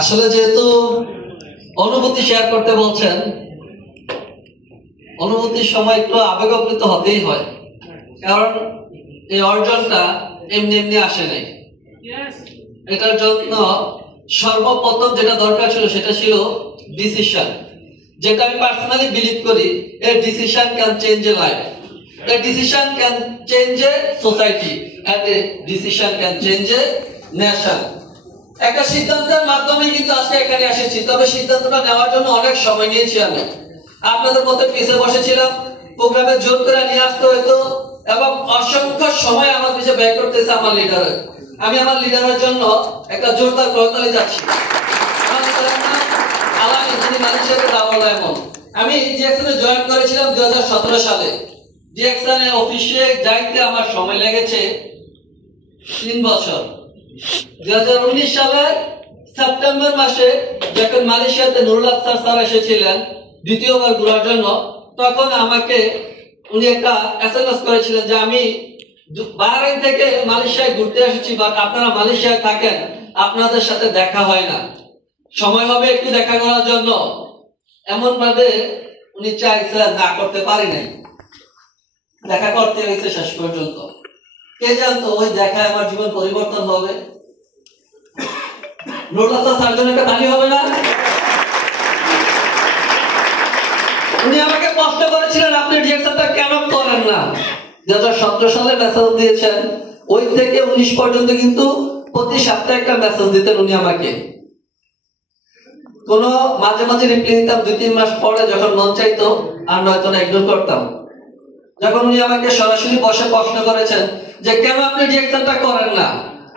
আসলে যেহেতু অনুভূতি শেয়ার করতে বলছেন, অনুভূতির সময় একটু আবেগপ্রীত হতেই হয়, কারণ এই অর্জনটা এমনি এমনি আসে নাই। এটার জন্য সর্বপ্রথম যেটা দরকার ছিল সেটা ছিল ডিসিশন, যেটা আমি পার্সোনালি বিলিভ করি। A decision can change a life, a decision can change a society, and a decision can change a nation. একটা সিদ্ধান্তের মাধ্যমে কিন্তু আজকে এখানে এসেছি, তবে সিদ্ধান্তটা নেওয়ার জন্য অনেক সময় নিয়েছি। আমি আপনাদের মধ্যে পিছিয়ে বসেছিলাম, প্রোগ্রামে জোর করে নিয়ে আসতে হইতো, এবং অসংখ্য সময় আমার পিছিয়ে ব্যয় করতেছে আমার লিডারের। আমি আমার লিডারের জন্য একটা জোরদার করতালি যাচ্ছি। আমি ডিএক্সএনে জয়েন করেছিলাম 2017 সালে। ডিএক্সএন অফিসে যাইতে আমার সময় লেগেছে 3 বছর। 2019 সালে সেপ্টেম্বর মাসে যখন মালয়েশিয়াতে নুরুল আফসার স্যার এসেছিলেন দ্বিতীয়বার ঘোরার জন্য, তখন আমাকে উনি একটা এসএমএস করেছিলেন যে আমি বাহরাইন থেকে মালয়েশিয়ায় ঘুরতে এসেছি, বাট আপনারা মালয়েশিয়ায় থাকেন, আপনাদের সাথে দেখা হয় না, সময় হবে একটু দেখা করার জন্য। এমন ভাবে উনি চাইছিলেন, না করতে পারি নাই, দেখা করতে হয়েছে শেষ পর্যন্ত। কে জানতো ওই দেখায় আমার জীবন পরিবর্তন হবে। নুরুল আফসার স্যার জন্য একটা তালি হবে না? উনি আমাকে প্রশ্ন করেছিলেন আপনি ডিএক্সএনটা কেন করেন না। 2017 সালে মেসেজ দিয়েছেন, ওই থেকে 19 পর্যন্ত কিন্তু প্রতি সপ্তাহে একটা মেসেজ দিতেন উনি আমাকে। কোন মাঝে মাঝে রিপ্লাই দিতাম, 2-3 মাস পরে যখন মন চাইতো আর নয়তো না ইগনোর করতাম। যখন উনি আমাকে সরাসরি বসে প্রশ্ন করেছেন যে কেন আপনি ডিএক্সএনটা করেন না,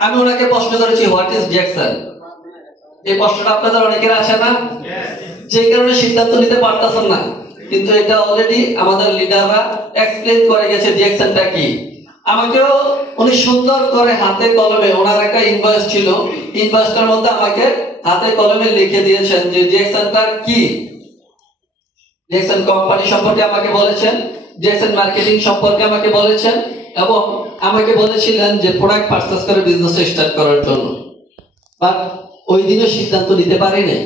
আমি ওনাকে প্রশ্ন করেছি হোয়াট ইজ ডিএক্সএন। এই প্রশ্নটা আপনাদের অনেকের আছে না, যে কারণে সিদ্ধান্ত নিতে পারতেছেন না। কিন্তু এটা অলরেডি আমাদের লিডাররা এক্সপ্লেইন করে গেছে ডিএক্সএনটা কি। আমাকেও উনি সুন্দর করে হাতে কলমে, ওনার একটা ইনভয়েস ছিল, ইনভয়েসটার মধ্যে আমাকে হাতে কলমে লিখে দিয়েছেন যে ডিএক্সএনটা কি। ডিএক্সএন কোম্পানি সম্পর্কে আমাকে বলেছেন, ডিএক্সএন মার্কেটিং সম্পর্কে আমাকে বলেছেন, এবং আমাকে বলেছিলেন যে প্রোডাক্ট পারচেজ করে বিজনেস স্টার্ট করার জন্য। বাট ওই দিনও সিদ্ধান্ত নিতে পারি নাই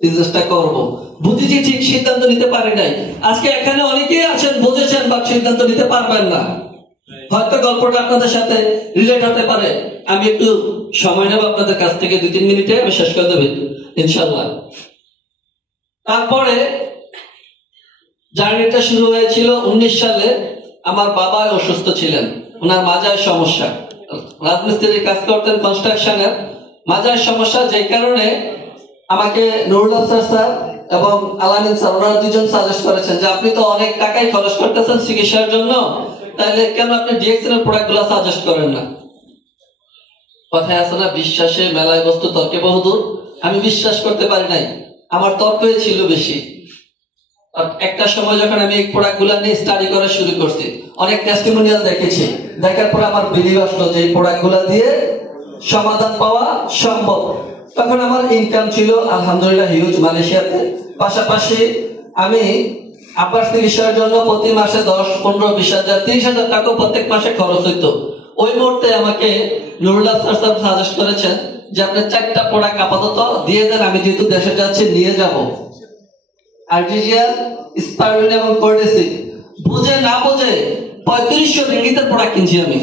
বিজনেসটা করব, বুঝেছি ঠিক, সিদ্ধান্ত নিতে পারি নাই। আজকে এখানে অনেকেই আছেন বুঝেছেন বাট সিদ্ধান্ত নিতে পারবেন না। হয়তো গল্পটা আপনাদের সাথে রিলেট হতে পারে। আমি একটু সময় নেব আপনাদের কাছ থেকে, 2-3 মিনিটে আমি শেষ করে দেব ইনশাআল্লাহ। তারপরে জার্নিটা শুরু হয়েছিল 19 সালে। আমার বাবা অসুস্থ ছিলেন, ওনার মাজায় সমস্যা, রাজমিস্ত্রির কাজ করতেন কনস্ট্রাকশনের, মাজায় সমস্যা, যে কারণে আমাকে নুরুল আফসার স্যার এবং আলামিন স্যার ওনারা দুজন সাজেস্ট করেছেন যে আপনি তো অনেক টাকাই খরচ করতেছেন চিকিৎসার জন্য, তাহলে কেন আপনি ডিএক্সএন এর প্রোডাক্টগুলো সাজেস্ট করেন না। কথায় আছে না, বিশ্বাসে মেলায় বস্তু তর্কে বহুদূর। আমি বিশ্বাস করতে পারি নাই, আমার তর্কই ছিল বেশি। একটা সময় যখন আমি এই প্রোডাক্টগুলো নিয়ে স্টাডি করা শুরু করছি, অনেক টেস্টিমোনিয়াল দেখেছি, দেখার পর আমার বিলিভ আসলো যে এই প্রোডাক্টগুলো দিয়ে সমাধান পাওয়া সম্ভব। তখন আমার ইনকাম ছিল আলহামদুলিল্লাহ হিউজ মালয়েশিয়াতে। পাশাপাশি আমি আব্বার চিকিৎসার জন্য প্রতি মাসে 10-15-20 হাজার 30 হাজার টাকা প্রত্যেক মাসে খরচ হইতো। ওই মুহূর্তে আমাকে নুরুল আফসার স্যার সাজেস্ট করেছেন যে আপনি 4টা প্রোডাক্ট আপাতত দিয়ে দেন, আমি যেহেতু দেশে যাচ্ছি নিয়ে যাব। আর্টিজিয়ান, স্পারুলিন এবং কোর্টেসিক, বুঝে না বুঝে 3500 রিঙ্গিতের প্রোডাক্ট কিনছি আমি।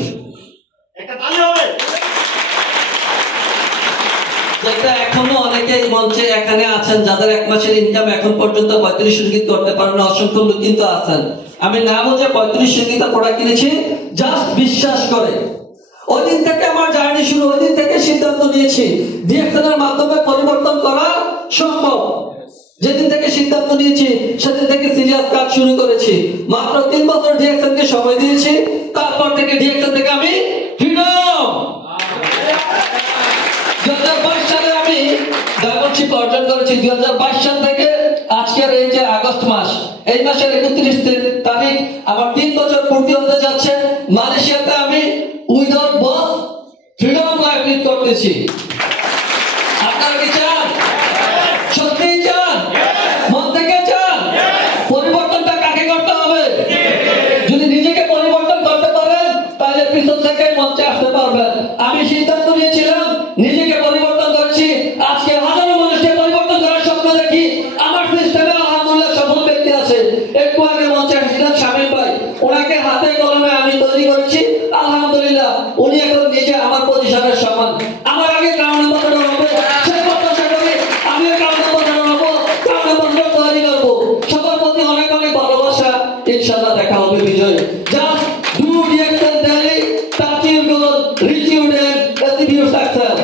যেটা এখনো অনেকে মঞ্চে এখানে আছেন যাদের 1 মাসের ইনকাম এখন পর্যন্ত 35 রিঙ্গিত করতে পারেন, অসংখ্য লোক কিন্তু আছেন। আমি না বুঝে 35 রিঙ্গিতের প্রোডাক্ট কিনেছি, জাস্ট বিশ্বাস করে। ওই দিন থেকে আমার জার্নি শুরু, ওই দিন থেকে সিদ্ধান্ত নিয়েছি ডিএক্সএন এর মাধ্যমে পরিবর্তন করা সম্ভব। যেদিন থেকে সিদ্ধান্ত নিয়েছি সেদিন থেকে সিরিয়াস কাজ শুরু করেছি। মাত্র 3 বছর ডিএক্সএন কে সময় দিয়েছি, তারপর থেকে ডিএক্সএন থেকে আমি ফ্রিডম। 2022 সালে আমি ডায়মন্ডশিপ অর্জন করেছি। 2022 সাল থেকে আজকের এই যে আগস্ট মাস, এই মাসের 31 তারিখ আমার 3 বছর পূর্তি হতে যাচ্ছে। মালয়েশিয়াতে আমি উইদাউট বস ফ্রিডম লাইফ লিড করতেছি। আপনারা কি চান? সত্যি চান? মন থেকে চান? পরিবর্তনটা কাকে করতে হবে? যদি নিজেকে পরিবর্তন করতে পারেন তাহলে পিছন থেকে মঞ্চে আসতে পারবেন। আমি সিদ্ধান্ত নিয়েছিলাম, নিজেকে পরিবর্তন করেছি। আজকে প্রোগ্রামে মঞ্চে আসছিলেন শামীম ভাই, ওনাকে হাতে কলমে আমি তৈরি করেছি। আলহামদুলিল্লাহ উনি এখন নিজে আমার পজিশনের সমান। আমার আগে কারণ নম্বর হবে, সে প্রত্যাশা করি আমিও কারণ নম্বর হবো, কারণ নম্বর তৈরি করবো। সবার প্রতি অনেক অনেক ভালোবাসা। ইনশাআল্লাহ দেখা হবে বিজয়। Just do reaction daily, touch your goal, reach your end, achieve your success.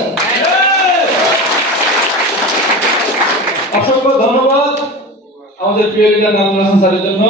অসংখ্য ধন্যবাদ আমাদের প্রিয় লিডার নাজমুল হাসান স্যারের জন্য।